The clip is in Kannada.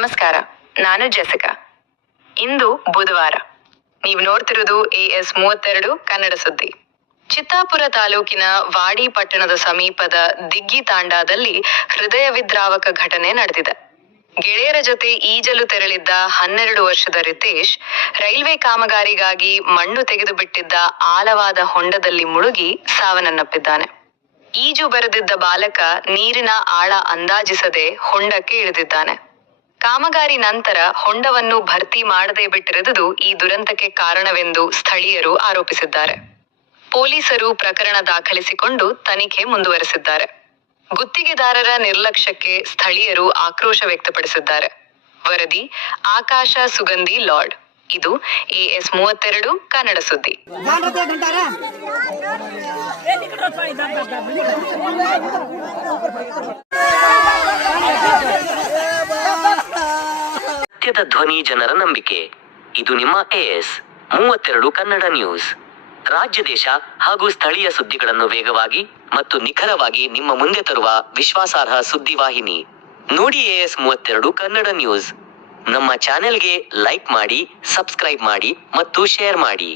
ನಮಸ್ಕಾರ, ನಾನು ಜೆಸಿಕಾ. ಇಂದು ಬುಧವಾರ. ನೀವು ನೋಡ್ತಿರೋದು AS32 ಕನ್ನಡ ಸುದ್ದಿ. ಚಿತ್ತಾಪುರ ತಾಲೂಕಿನ ವಾಡಿ ಪಟ್ಟಣದ ಸಮೀಪದ ದಿಗ್ಗಿ ತಾಂಡಾದಲ್ಲಿ ಹೃದಯ ವಿದ್ರಾವಕ ಘಟನೆ ನಡೆದಿದೆ. ಗೆಳೆಯರ ಜೊತೆ ಈಜಲು ತೆರಳಿದ್ದ 12 ವರ್ಷದ ರಿತೇಶ್ ರೈಲ್ವೆ ಕಾಮಗಾರಿಗಾಗಿ ಮಣ್ಣು ತೆಗೆದು ಬಿಟ್ಟಿದ್ದ ಆಳವಾದ ಹೊಂಡದಲ್ಲಿ ಮುಳುಗಿ ಸಾವನ್ನಪ್ಪಿದ್ದಾನೆ. ಈಜು ಬರದಿದ್ದ ಬಾಲಕ ನೀರಿನ ಆಳ ಅಂದಾಜಿಸದೆ ಹೊಂಡಕ್ಕೆ ಇಳಿದಿದ್ದಾನೆ. ಕಾಮಗಾರಿ ನಂತರ ಹೊಂಡವನ್ನು ಭರ್ತಿ ಮಾಡದೇ ಬಿಟ್ಟಿರುವುದು ಈ ದುರಂತಕ್ಕೆ ಕಾರಣವೆಂದು ಸ್ಥಳೀಯರು ಆರೋಪಿಸಿದ್ದಾರೆ. ಪೊಲೀಸರು ಪ್ರಕರಣ ದಾಖಲಿಸಿಕೊಂಡು ತನಿಖೆ ಮುಂದುವರೆಸಿದ್ದಾರೆ. ಗುತ್ತಿಗೆದಾರರ ನಿರ್ಲಕ್ಷ್ಯಕ್ಕೆ ಸ್ಥಳೀಯರು ಆಕ್ರೋಶ ವ್ಯಕ್ತಪಡಿಸಿದ್ದಾರೆ. ವರದಿ ಆಕಾಶ ಸುಗಂಧಿ ಲಾರ್ಡ್. ಇದು AS32 ಕನ್ನಡ ಸುದ್ದಿ. ಸತ್ಯದ ಧ್ವನಿ, ಜನರ ನಂಬಿಕೆ. ಇದು ನಿಮ್ಮ AS32 ಕನ್ನಡ ನ್ಯೂಸ್. ರಾಜ್ಯ, ದೇಶ ಹಾಗೂ ಸ್ಥಳೀಯ ಸುದ್ದಿಗಳನ್ನು ವೇಗವಾಗಿ ಮತ್ತು ನಿಖರವಾಗಿ ನಿಮ್ಮ ಮುಂದೆ ತರುವ ವಿಶ್ವಾಸಾರ್ಹ ಸುದ್ದಿವಾಹಿನಿ. ನೋಡಿ AS32 ಕನ್ನಡ ನ್ಯೂಸ್. ನಮ್ಮ ಚಾನೆಲ್ಗೆ ಲೈಕ್ ಮಾಡಿ, ಸಬ್ಸ್ಕ್ರೈಬ್ ಮಾಡಿ ಮತ್ತು ಶೇರ್ ಮಾಡಿ.